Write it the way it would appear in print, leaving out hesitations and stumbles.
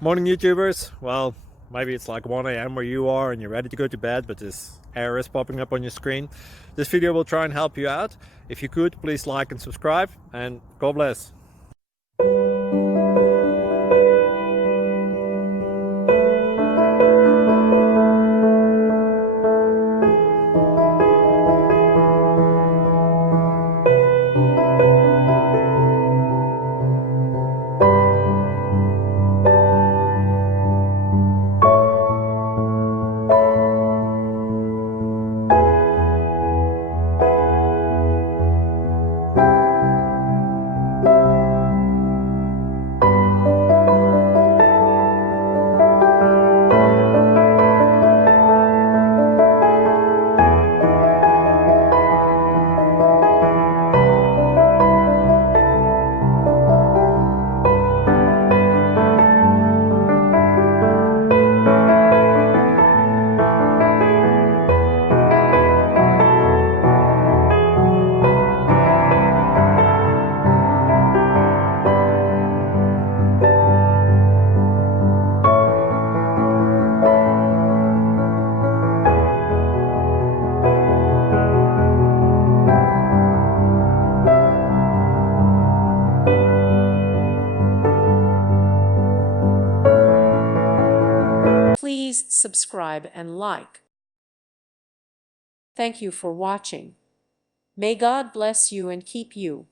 Morning YouTubers. Well, maybe it's like 1 a.m. where you are and you're ready to go to bed, but this error is popping up on your screen. This video will try and help you out. If you could, please like and subscribe, and God bless. Please subscribe and like. Thank you for watching. May God bless you and keep you.